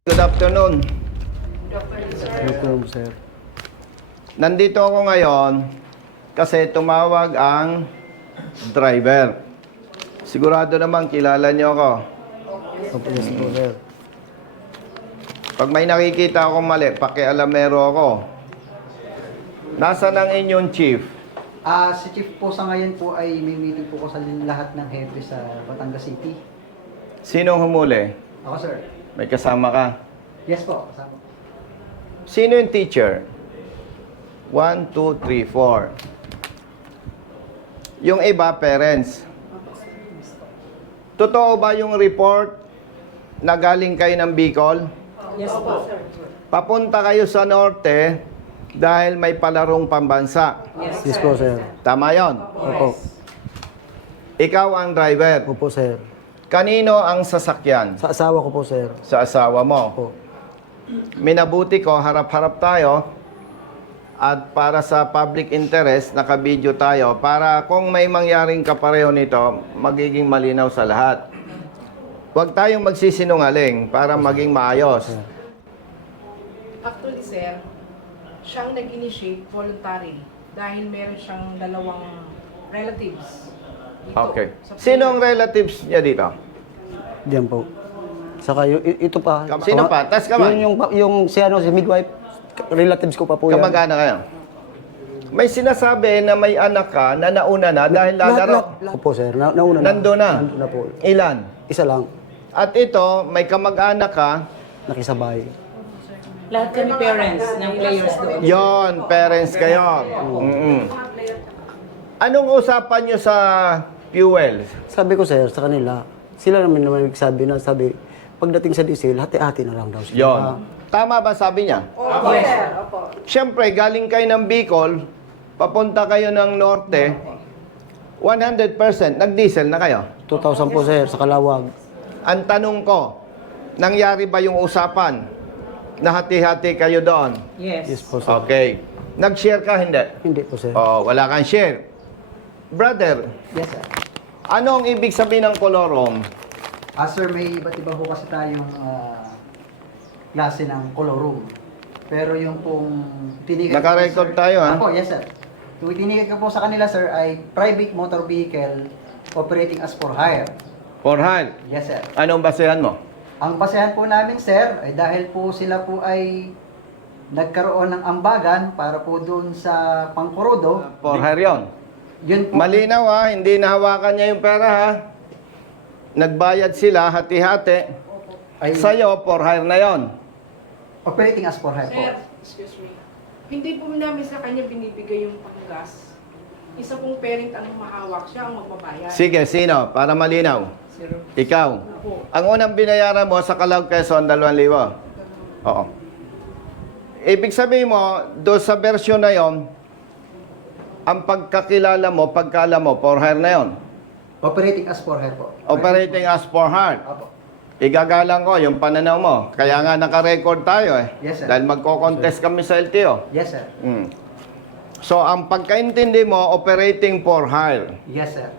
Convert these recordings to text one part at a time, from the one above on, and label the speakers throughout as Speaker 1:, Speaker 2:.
Speaker 1: Good afternoon.
Speaker 2: Welcome, sir.
Speaker 1: Nandito ako ngayon kasi tumawag ang driver. Sigurado naman kilala niyo ako.
Speaker 2: Yes po, sir.
Speaker 1: Pag may nakikita akong mali, pakialamero ako. Nasaan ang inyong chief?
Speaker 3: Si Chief po sa ngayon po ay may meeting po ko sa lahat ng hepe sa Batangas City.
Speaker 1: Sinong humuli?
Speaker 3: Ako, sir.
Speaker 1: May kasama ka?
Speaker 3: Yes po, kasama.
Speaker 1: Sino yung teacher? 1, 2, 3, 4. Yung iba, parents. Totoo ba yung report na galing kayo ng Bicol?
Speaker 4: Yes po.
Speaker 1: Papunta kayo sa norte dahil may palarong pambansa.
Speaker 2: Yes po, sir.
Speaker 1: Tama yon.
Speaker 2: Opo.
Speaker 1: Ikaw ang driver.
Speaker 2: Opo, sir.
Speaker 1: Kanino ang sasakyan?
Speaker 2: Sa asawa ko po, sir.
Speaker 1: Sa asawa mo.
Speaker 2: Opo.
Speaker 1: Minabuti ko, harap-harap tayo. At para sa public interest, naka-video tayo. Para kung may mangyaring kapareho nito, magiging malinaw sa lahat. Huwag tayong magsisinungaling para maging maayos.
Speaker 4: Actually, sir, siyang nag-initiate voluntary dahil meron siyang dalawang relatives dito.
Speaker 1: Okay.
Speaker 4: Sa
Speaker 1: Sino ang relatives niya dito?
Speaker 2: Diyan po. Saka ito pa.
Speaker 1: Sino pa? Tas kamay.
Speaker 2: Yung si midwife, relatives ko pa po yan.
Speaker 1: Kamag-anak kayo? May sinasabi na may anak ka na nauna na dahil lalaro.
Speaker 2: Opo, sir. Nauna na.
Speaker 1: Nandun na.
Speaker 2: Nandun na po.
Speaker 1: Ilan?
Speaker 2: Isa lang.
Speaker 1: At ito, may kamag-anak ka.
Speaker 2: Nakisabay.
Speaker 5: Lahat kami parents ng players doon.
Speaker 1: Yon, parents kayo. Mm-mm. Anong usapan nyo sa fuel?
Speaker 2: Sabi ko, sir, sa kanila, sila naman nagsabi na, pagdating sa diesel, hati-hati na lang daw sila.
Speaker 1: Yon. Tama ba sabi niya?
Speaker 4: Opo, sir. Opo.
Speaker 1: Siyempre, galing kayo ng Bicol, papunta kayo ng Norte, 100% nag-diesel na kayo.
Speaker 2: 2,000 po, sir, sa Kalawag.
Speaker 1: Ang tanong ko, nangyari ba yung usapan na hati-hati kayo doon?
Speaker 5: Yes.
Speaker 2: Yes po, sir.
Speaker 1: Okay. Nag-share ka, hindi?
Speaker 2: Hindi po, sir.
Speaker 1: Oh, wala kang share. Brother,
Speaker 3: Yes, sir.
Speaker 1: ano ang ibig sabihin ng colorum?
Speaker 3: Sir, may iba't iba po kasi tayong klase ng color room. Pero yung pong tinigan
Speaker 1: Naka-record tayo, ha?
Speaker 3: Ako, yes, sir. Yung tinigan ko po sa kanila, sir, ay private motor vehicle operating as for hire.
Speaker 1: For hire.
Speaker 3: Yes, sir.
Speaker 1: Anong basehan mo?
Speaker 3: Ang basehan po namin, sir, ay dahil po sila po ay nagkaroon ng ambagan para po doon sa Pangkurodo.
Speaker 1: For hire yun.
Speaker 3: Yun po.
Speaker 1: Malinaw ha, hindi nahawakan niya yung pera ha. Nagbayad sila, hati-hati.
Speaker 3: Ay,
Speaker 1: Sa'yo, for hire na yon.
Speaker 3: operating as for hire po.
Speaker 4: Sir, excuse me. Hindi po namin sa kanya binibigay yung panggas. Isa pong parent ang humahawak, siya ang magbabayad.
Speaker 1: Sige, sino? Para malinaw.
Speaker 4: Sir.
Speaker 1: Ikaw.
Speaker 4: Opo.
Speaker 1: Ang unang binayaran mo sa Calao, Quezon, 2,000. Oo. Ibig sabihin mo, doon sa version na yon, ang pagkakilala mo, pagkala mo, for hire na yon.
Speaker 3: Operating as for hire po.
Speaker 1: Operating as for hire.
Speaker 3: Opo.
Speaker 1: Igagalang ko yung pananaw mo. Kaya nga naka-record tayo eh.
Speaker 3: Yes, sir.
Speaker 1: Dahil magko-contest kami sa LTO.
Speaker 3: Yes, sir.
Speaker 1: Mm. So, ang pagkaintindi mo, operating for hire.
Speaker 3: Yes, sir.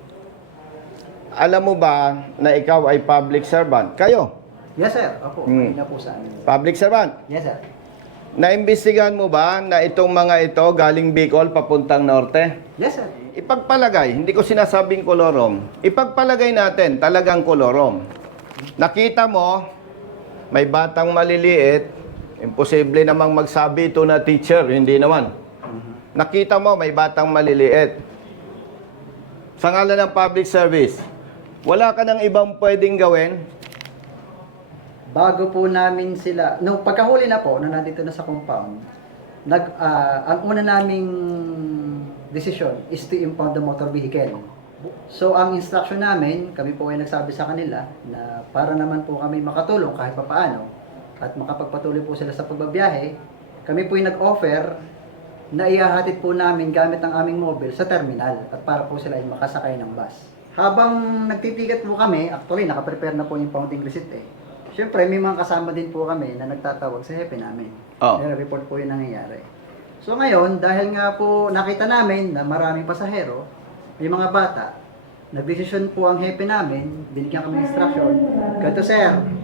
Speaker 1: Alam mo ba na ikaw ay public servant? Kayo,
Speaker 3: Yes, sir. Opo,
Speaker 1: Hmm.
Speaker 3: na po sa amin.
Speaker 1: public servant.
Speaker 3: Yes, sir.
Speaker 1: Naimbestigahan mo ba na itong mga ito galing Bicol papuntang Norte?
Speaker 3: Yes, sir.
Speaker 1: Ipagpalagay, hindi ko sinasabing kolorom. Ipagpalagay natin, talagang kolorom. Nakita mo, may batang maliliit, imposible namang magsabi ito na teacher, hindi naman. Nakita mo, may batang maliliit. Sa ngalan ng public service, wala ka ng ibang pwedeng gawin?
Speaker 3: Bago po namin sila, nung pagkahuli na po, nung nandito na sa compound, ang una naming decision is to impound the motor vehicle. So, ang instruction namin, kami po ay nagsabi sa kanila na para naman po kami makatulong kahit papaano at makapagpatuloy po sila sa pagbabiyahe, kami po ay nag-offer na ihahatid po namin gamit ang aming mobile sa terminal at para po sila ay makasakay ng bus. Habang nagtitiket po kami, actually nakaprepare na po yung pounding receipt eh. Siyempre, may mga kasama din po kami na nagtatawag sa hepe namin.
Speaker 1: Oh.
Speaker 3: Report po yung nangyayari. So ngayon, dahil nga po nakita namin na maraming pasahero, may mga bata, nagdesisyon po ang hepe namin, binigyan kami ng instruction, ganito sir,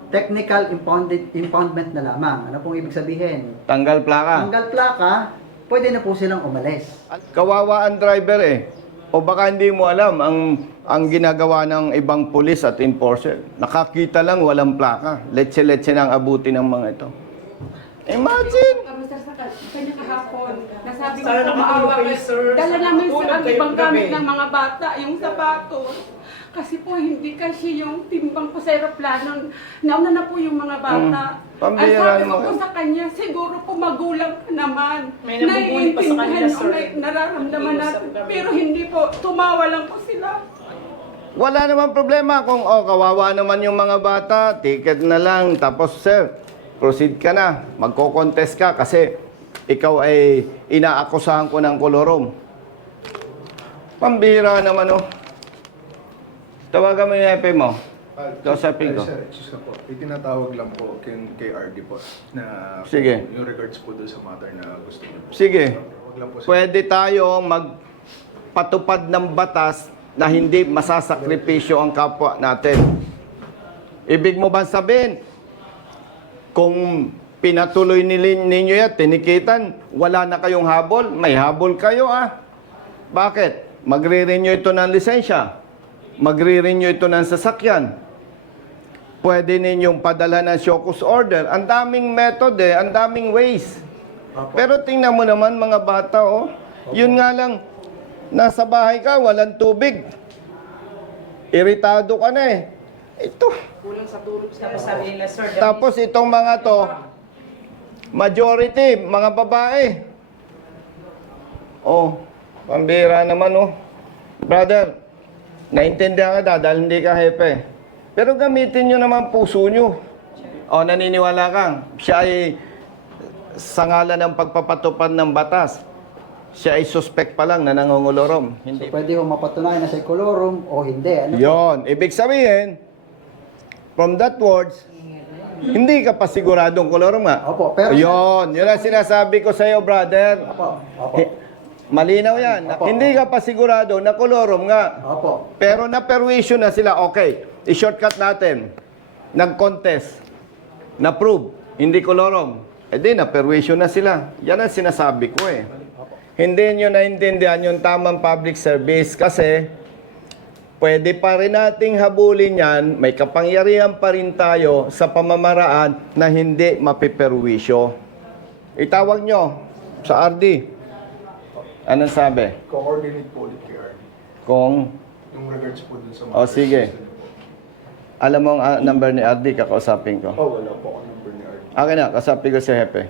Speaker 3: technical impoundment na lamang. Ano pong ibig sabihin?
Speaker 1: Tanggal plaka.
Speaker 3: Tanggal plaka, pwede na po silang umalis.
Speaker 1: Kawawa ang driver eh. O baka hindi mo alam ang ginagawa ng ibang pulis at enforcer. Nakakita lang walang plaka. Letse-letse nang abuti ng mga ito. Imagine!
Speaker 6: Mr. Sakal, kanya kahapon, nasabi ko po maawa kayo. Dala namin sir ang ibang gamit ng mga bata, yung sapatos. Kasi po hindi kasi yung timbang ko sa aeroplano. Nauna na po yung mga bata. Ang
Speaker 1: Pambihira
Speaker 6: sabi ko
Speaker 1: naman.
Speaker 6: po sa kanya, siguro po magulang ka naman.
Speaker 5: May nabubuli pa sa kanila, sir.
Speaker 6: Nararamdaman natin. Pero hindi po, tumawa lang po sila.
Speaker 1: Wala naman problema kung kawawa naman yung mga bata, ticket na lang. Tapos sir, proceed ka na. Magko-contest ka kasi ikaw ay inaakusahan ko ng kolorom. Pambihira naman oh. Tawagan mo yung epe mo. Kausapin ko.
Speaker 7: Sir, excuse na po. Itinatawag lang po kay RD po na
Speaker 1: Sige.
Speaker 7: yung regards po doon sa matter na gusto niyo po.
Speaker 1: Sige.
Speaker 7: Wag lang po sir.
Speaker 1: Pwede tayo magpatupad ng batas na hindi masasakripisyo ang kapwa natin. Ibig mo ba sabihin, kung pinatuloy ninyo yan, tinikitan, wala na kayong habol? May habol kayo ah. Bakit? Magre-renew ito ng lisensya. Magre-renew ito ng sasakyan. Pwede ninyong padala ng show cause order. Ang daming method eh, ang daming ways. Pero tingnan mo naman mga bata oh. Yun nga lang, nasa bahay ka, walang tubig. Iritado ka na eh. Ito.
Speaker 5: Tapos sabi nila, sir,
Speaker 1: Tapos itong mga to, majority, mga babae. Oh, pambira naman oh. Brother, naintindihan ka dahil hindi ka hepe. Pero gamitin nyo naman puso nyo. O, naniniwala kang siya ay sa ngalan ng pagpapatupad ng batas. Siya ay suspect pa lang na nangungulorom.
Speaker 3: So,
Speaker 1: Hindi.
Speaker 3: pwede ho mapatunayan na sa kolorum o hindi. Ano po?
Speaker 1: Yon, ibig sabihin, from that words, hindi ka pa siguradong kolorom nga.
Speaker 3: Opo, pero-
Speaker 1: Yon, yun ang sinasabi ko sa iyo, brother.
Speaker 3: Opo. Opo.
Speaker 1: Malinaw yan.
Speaker 3: Opo.
Speaker 1: Hindi ka pa sigurado na kolorom nga.
Speaker 3: Opo.
Speaker 1: Pero na-perwisyo na sila. Okay, i-shortcut natin. Nag-contest. Na-prove. Hindi kolorom. E di, na-perwisyo na sila. Yan ang sinasabi ko eh. Hindi nyo naintindihan yung tamang public service kasi pwede pa rin nating habulin yan. May kapangyarihan pa rin tayo sa pamamaraan na hindi mapiperwisyo. Itawag nyo sa RD. Anong sabi?
Speaker 7: Co-coordinate po ulit kay RD.
Speaker 1: Kung,
Speaker 7: Yung regards po doon sa
Speaker 1: o sige.
Speaker 7: gusto niyo po.
Speaker 1: Alam mo ang number ni RD, kakausapin ko.
Speaker 7: Oh, wala po ako number ni RD.
Speaker 1: Akin na, kausapin ko si Hepe.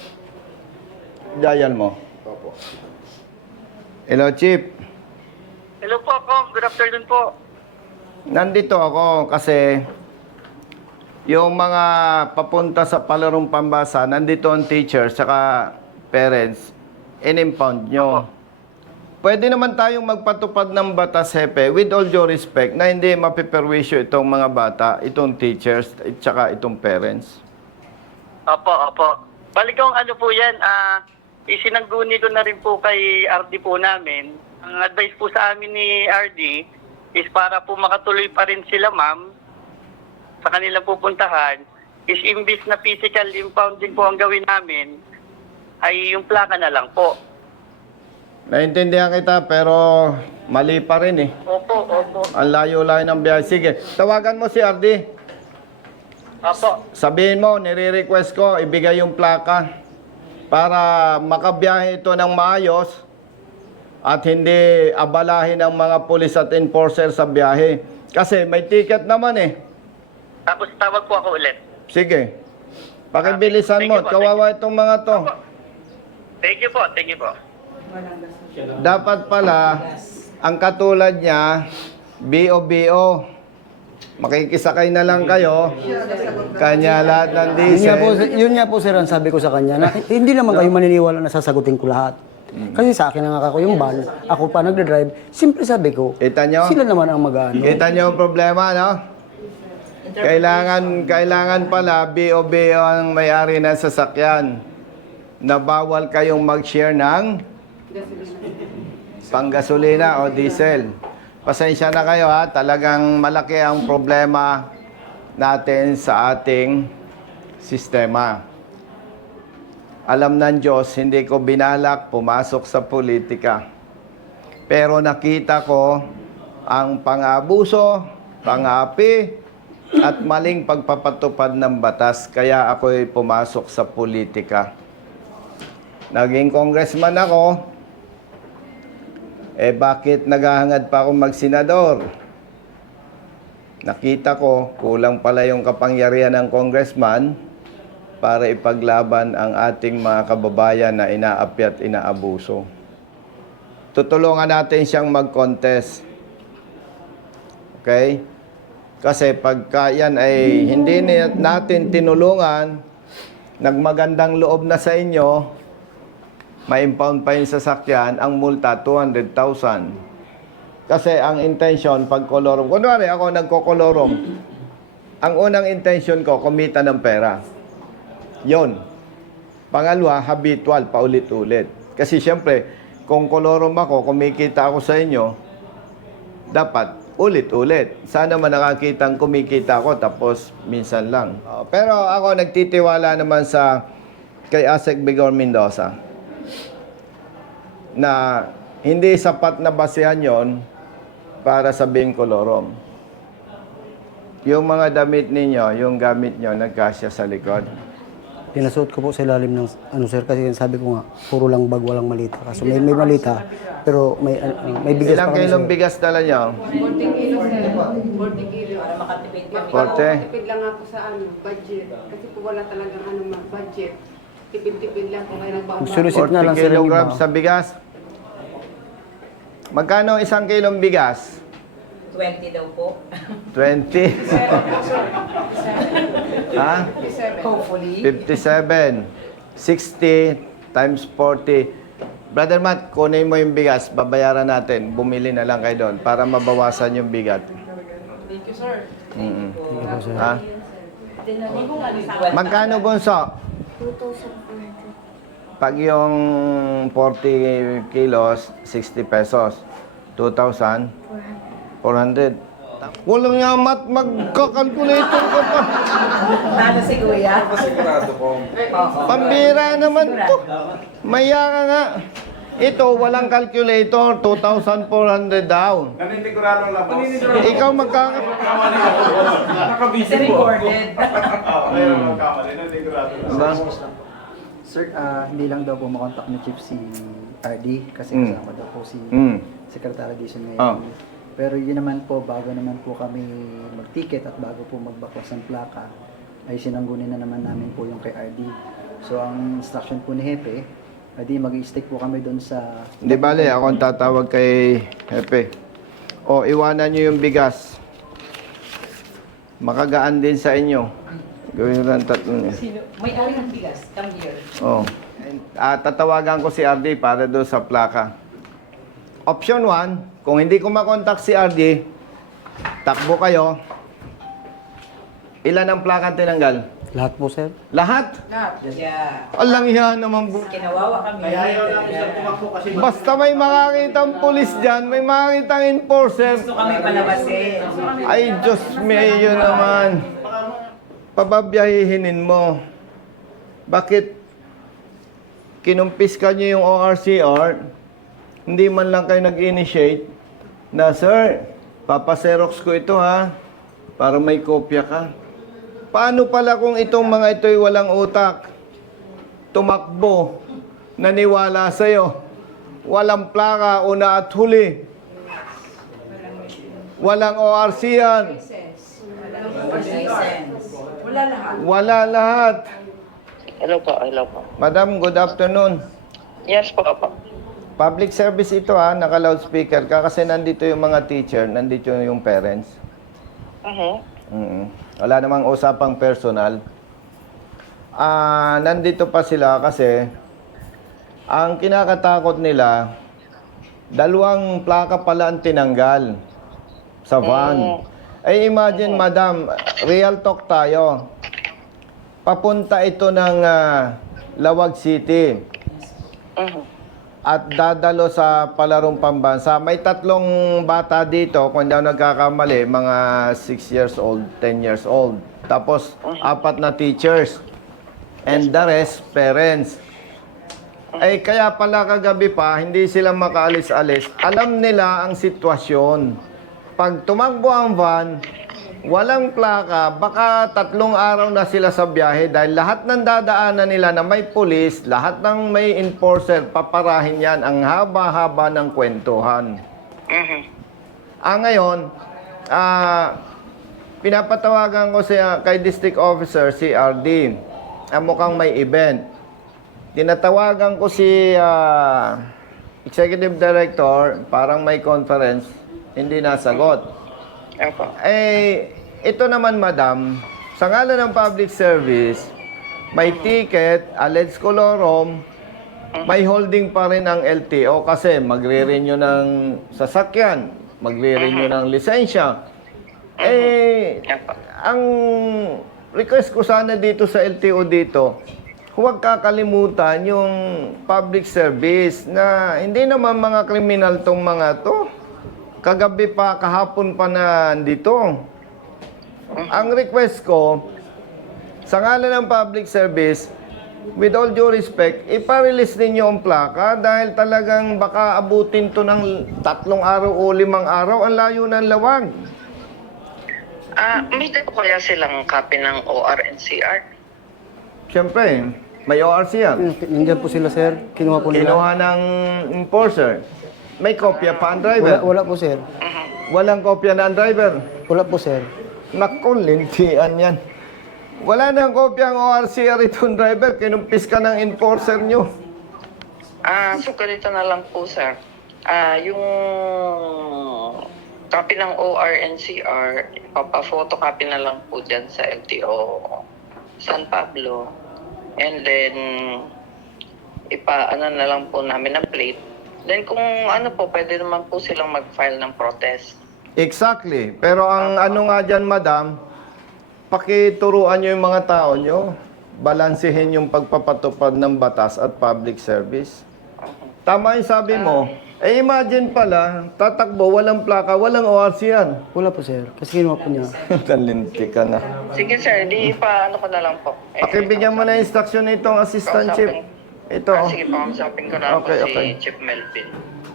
Speaker 1: Dial mo.
Speaker 7: Opo.
Speaker 1: Hello, Chief.
Speaker 8: Hello po, Kong. Good afternoon po.
Speaker 1: Nandito ako kasi yung mga papunta sa Palarong Pambasa, nandito ang teachers saka parents, in-impound nyo. Pwede naman tayong magpatupad ng batas, Hepe, with all due respect, na hindi mapiperwisyo itong mga bata, itong teachers, at saka itong parents.
Speaker 8: Opo, opo. Balik kong ano po yan, isinangguni ko na rin po kay RD po namin. Ang advice po sa amin ni RD is para po makatuloy pa rin sila, ma'am, sa kanilang pupuntahan, is imbis na physical impounding po ang gawin namin, ay yung plaka na lang po.
Speaker 1: Naintindihan kita, pero mali pa rin eh.
Speaker 8: Opo, opo.
Speaker 1: Ang layo-layo ng biyahe. Sige, tawagan mo si RD.
Speaker 8: Opo.
Speaker 1: Sabihin mo, nire-request ko, ibigay yung plaka para makabiyahe ito ng maayos at hindi abalahin ng mga pulis at enforcer sa biyahe. Kasi may ticket naman eh.
Speaker 8: Tapos tawag po ako ulit.
Speaker 1: Sige. Pakibilisan
Speaker 8: Thank
Speaker 1: mo.
Speaker 8: you po,
Speaker 1: Kawawa itong mga to.
Speaker 8: Opo. Thank you po, thank you po.
Speaker 1: Dapat pala, ang katulad niya, BO-BO. Makikisakay na lang kayo. Kanya lahat ng diesel.
Speaker 2: Yun nga po sir, ang sabi ko sa kanya, na hindi naman kayo maniniwala na sasagutin ko lahat. Kasi sa akin ang ako yung van, ako pa nagdadrive, simple sabi ko,
Speaker 1: Kita nyo?
Speaker 2: sila naman ang mag-ano.
Speaker 1: Kita nyo ang problema, no? Kailangan pala BO-BO ang may-ari ng sasakyan na bawal kayong mag-share ng panggasolina o diesel. Pasensya na kayo ha, talagang malaki ang problema natin sa ating sistema. Alam ng Diyos, hindi ko binalak pumasok sa politika. Pero nakita ko ang pang-abuso, pang-api, at maling pagpapatupad ng batas. Kaya ako'y pumasok sa politika. Naging congressman ako. Bakit naghahangad pa akong magsenador? Nakita ko, kulang pala yung kapangyarihan ng congressman para ipaglaban ang ating mga kababayan na inaapi at inaabuso. Tutulungan natin siyang mag-contest. Okay? Kasi pagka yan ay hindi natin tinulungan, nagmagandang loob na sa inyo, ma-impound pa yung sasakyan, ang multa 200,000. Kasi ang intention, pag kolorom, kunwari ako nagkokolorom, ang unang intention ko, kumita ng pera. Yon. Pangalawa, habitual, paulit-ulit. Kasi siyempre, kung kolorom ako, kumikita ako sa inyo, dapat ulit-ulit. Sana man nakakitang kumikita ako, tapos minsan lang. Pero ako nagtitiwala naman sa kay Asek Bigor Mendoza na hindi sapat na basehan yon para sabing kolorom. Yung mga damit ninyo, yung gamit nyo, nagkasya sa likod.
Speaker 2: Pinasuot ko po sa ilalim ng sir, kasi sabi ko nga, puro lang bag, walang malita. Kaso may malita, pero may bigas
Speaker 1: Ilang
Speaker 2: pa kami,
Speaker 1: kilong
Speaker 2: sir.
Speaker 1: bigas dala nyo?
Speaker 6: 40 kilo, sir. 40 kilo.
Speaker 5: Para makatipid kami.
Speaker 1: 40?
Speaker 6: Tipid lang ako sa budget. Kasi po wala talagang budget. Tipid-tipid lang po kayo nagbabago.
Speaker 2: Sulisit na
Speaker 1: 40
Speaker 2: lang, sir, yung
Speaker 1: kilograms
Speaker 2: iba.
Speaker 1: sa bigas. Magkano isang kilong bigas?
Speaker 5: 20 daw po.
Speaker 1: 20? Ha?
Speaker 5: Hopefully.
Speaker 1: 57. 60 times 40. Brother Matt, kunin mo yung bigas, babayaran natin. Bumili na lang kayo doon para mabawasan yung bigat.
Speaker 4: Thank you, sir.
Speaker 1: Mm-mm.
Speaker 2: Thank you po, sir.
Speaker 1: Ha? Magkano bunso?
Speaker 9: 2,400.
Speaker 1: Pag yung 40 kilos, 60 pesos. 2,400. Walang nga mat, magkakalkulator ka pa.
Speaker 5: Nalo si Kuya.
Speaker 1: Pambira naman to. Maya ka nga. Ito, walang calculator. 2,400 daw.
Speaker 7: Naninigurado lang po.
Speaker 1: Ikaw magkaka...
Speaker 5: Kasi recorded.
Speaker 1: Diba?
Speaker 3: Sir, hindi lang daw po makontak ni Chief si RD kasi
Speaker 1: Mm.
Speaker 3: kasama daw po si Secretary Dizon ngayon.
Speaker 1: Ah.
Speaker 3: Pero yun naman po, bago naman po kami mag-ticket at bago po magbakwas ng plaka, ay sinanggunin na naman namin po yung kay RD. So ang instruction po ni Hepe, RD mag-i-stick po kami doon sa...
Speaker 1: Di bale, ako ang tatawag kay Hepe. O, iwanan nyo yung bigas. Makagaan din sa inyo. Gawin mo lang tatlo niya.
Speaker 5: Sino? May ari ng bigas. Come here.
Speaker 1: Oh. Tatawagan ko si RD para doon sa plaka. Option 1, kung hindi ko makontak si RD, takbo kayo. Ilan ang plaka tinanggal?
Speaker 2: Lahat po, sir.
Speaker 1: Lahat?
Speaker 5: Yeah.
Speaker 1: Alang yan naman.
Speaker 5: Kinawawa kami.
Speaker 1: Basta may makakitang pulis dyan, may makakitang enforcer.
Speaker 5: Gusto kami palabasin.
Speaker 1: Ay, Diyos mayo naman. Pababiyahihinin mo. Bakit kinumpis ka nyo yung ORCR? Hindi man lang kayo nag-initiate na, sir, papaserox ko ito ha, para may kopya ka. Paano pala kung itong mga ito'y walang utak? Tumakbo, naniwala sa'yo, walang plaka, una at huli. Walang ORCR.
Speaker 4: Wala lahat.
Speaker 1: Wala lahat.
Speaker 8: Hello po.
Speaker 1: Madam, good afternoon.
Speaker 8: Yes po, po.
Speaker 1: Public service ito ha, naka-loudspeaker ka kasi nandito yung mga teacher, nandito yung parents. Wala namang usapang personal. Nandito pa sila kasi ang kinakatakot nila, 2 plaka pala ang tinanggal sa van. Ay imagine, madam, real talk tayo. Papunta ito ng Lawag City. at dadalo sa palarong pambansa. May 3 bata dito, kung hindi ako nagkakamali, mga 6 years old, 10 years old. Tapos, 4 na teachers. And the rest, parents. Eh, kaya pala kagabi pa, hindi sila makaalis-alis. Alam nila ang sitwasyon. Pag tumakbo ang van, walang plaka, baka 3 araw na sila sa biyahe dahil lahat ng dadaanan nila na may pulis, lahat ng may enforcer, paparahin yan. Ang haba-haba ng kwentuhan. Ngayon, pinapatawagan ko kay District Officer, si RD. Mukhang may event. Tinatawagan ko si Executive Director, parang may conference, hindi nasagot. Eh, ito naman, madam, sa ngalan ng public service, may ticket, alleged colorum, may holding pa rin ang LTO kasi magre-renew ng sasakyan, magre-renew ng lisensya. Eh, ang request ko sana dito sa LTO dito, huwag kakalimutan yung public service na hindi naman mga kriminal tong mga to. Kagabi pa, kahapon pa na dito. Ang request ko, sa ngalan ng public service, with all due respect, ipa-release ninyo ang plaka dahil talagang baka abutin to ng 3 araw o 5 araw. Ang layo ng lawag.
Speaker 9: May dito kaya silang copy ng ORNCR?
Speaker 1: Siyempre, may ORC yan.
Speaker 2: Nandiyan po sila, sir. Kinuha po nila.
Speaker 1: Kinuha ng enforcer. May kopya pa ang driver.
Speaker 2: Wala po, sir.
Speaker 1: Walang kopya na ang driver.
Speaker 2: Wala po, sir.
Speaker 1: Naku, lintian yan. Wala nang kopya ang ORCR itong driver. Kinumpis ka ng enforcer nyo.
Speaker 9: So ganito na lang po, sir. Yung copy ng ORNCR, papa-photocopy na lang po dyan sa LTO San Pablo. And then, ipa-ano na lang po namin ang plate. Then kung ano po, pwede naman po silang mag-file ng protest.
Speaker 1: Exactly. Pero ang ano nga dyan, madam, pakituruan nyo yung mga tao nyo. Balansehin yung pagpapatupad ng batas at public service. Tama yung sabi mo. Eh imagine pala, tatakbo, walang plaka, walang ORC yan.
Speaker 2: Wala po, sir. Kasi kinuha po niya.
Speaker 1: Talinti ka na.
Speaker 9: Sige sir, di pa ano ko na lang po.
Speaker 1: Pakibigyan mo na instruction nitong assistant chief. Ito. Oh.
Speaker 9: Sige po, kausapin ko na
Speaker 1: Okay,
Speaker 9: po
Speaker 1: okay.
Speaker 9: si Chief Melvin.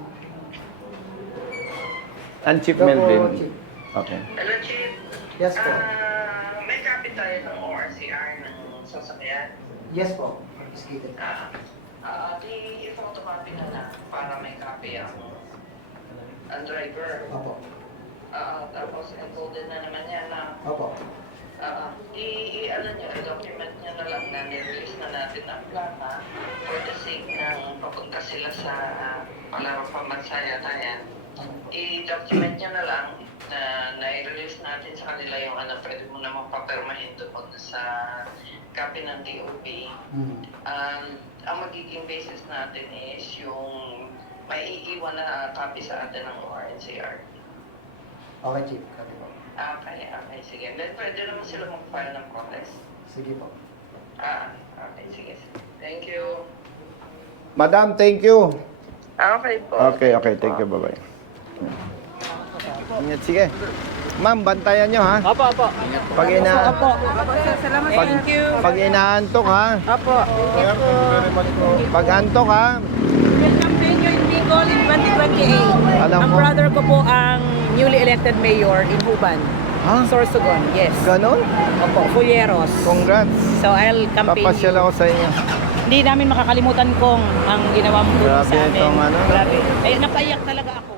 Speaker 1: Ang Chief
Speaker 3: Ito po,
Speaker 1: Melvin.
Speaker 3: Chief.
Speaker 1: Okay.
Speaker 9: Hello Chief.
Speaker 3: Yes po.
Speaker 9: May copy tayo ng ORCR ng sasakyan.
Speaker 3: Yes po. Confiscated.
Speaker 9: Di i-photocopy na lang para may copy ang driver.
Speaker 3: Opo.
Speaker 9: Tapos encoded na naman yan na
Speaker 3: Opo.
Speaker 9: i-ano nyo, i-document nyo na lang na nirelease na natin ang plaka for the sake ng papunta sila sa palarong pamansaya tayan. I-document nyo na lang na na-release natin sa kanila yung ano, pwede mo naman papirmahin doon sa copy ng DOP. Ang magiging basis natin is yung may iiwan na copy sa atin ng ORNCR.
Speaker 3: Okay, Chief. Copy po.
Speaker 9: Okay, sige. Then pwede naman sila mag-file ng protest.
Speaker 3: Sige po.
Speaker 9: Okay, sige. Thank you.
Speaker 1: Madam, thank you.
Speaker 9: Okay po.
Speaker 1: Okay, thank you. Bye-bye. Ingat, sige. Ma'am, bantayan nyo, ha?
Speaker 5: Opo.
Speaker 1: Pag
Speaker 5: Thank you.
Speaker 1: Pag inaantok, ha?
Speaker 5: Opo.
Speaker 1: Pag antok, ha?
Speaker 5: Campaign nyo in Bicol in 2028.
Speaker 1: Alam
Speaker 5: Ang
Speaker 1: ko.
Speaker 5: brother ko po ang newly elected mayor in Huban.
Speaker 1: Ha?
Speaker 5: Sorsogon, yes.
Speaker 1: Ganon?
Speaker 5: Opo, Fulleros.
Speaker 1: Congrats.
Speaker 5: So I'll campaign
Speaker 1: Papasyal
Speaker 5: you.
Speaker 1: ako sa inyo.
Speaker 5: Hindi namin makakalimutan kong ang ginawa mo
Speaker 1: Grabe
Speaker 5: sa amin.
Speaker 1: itong ano.
Speaker 5: Grabe. Ay, napaiyak talaga ako.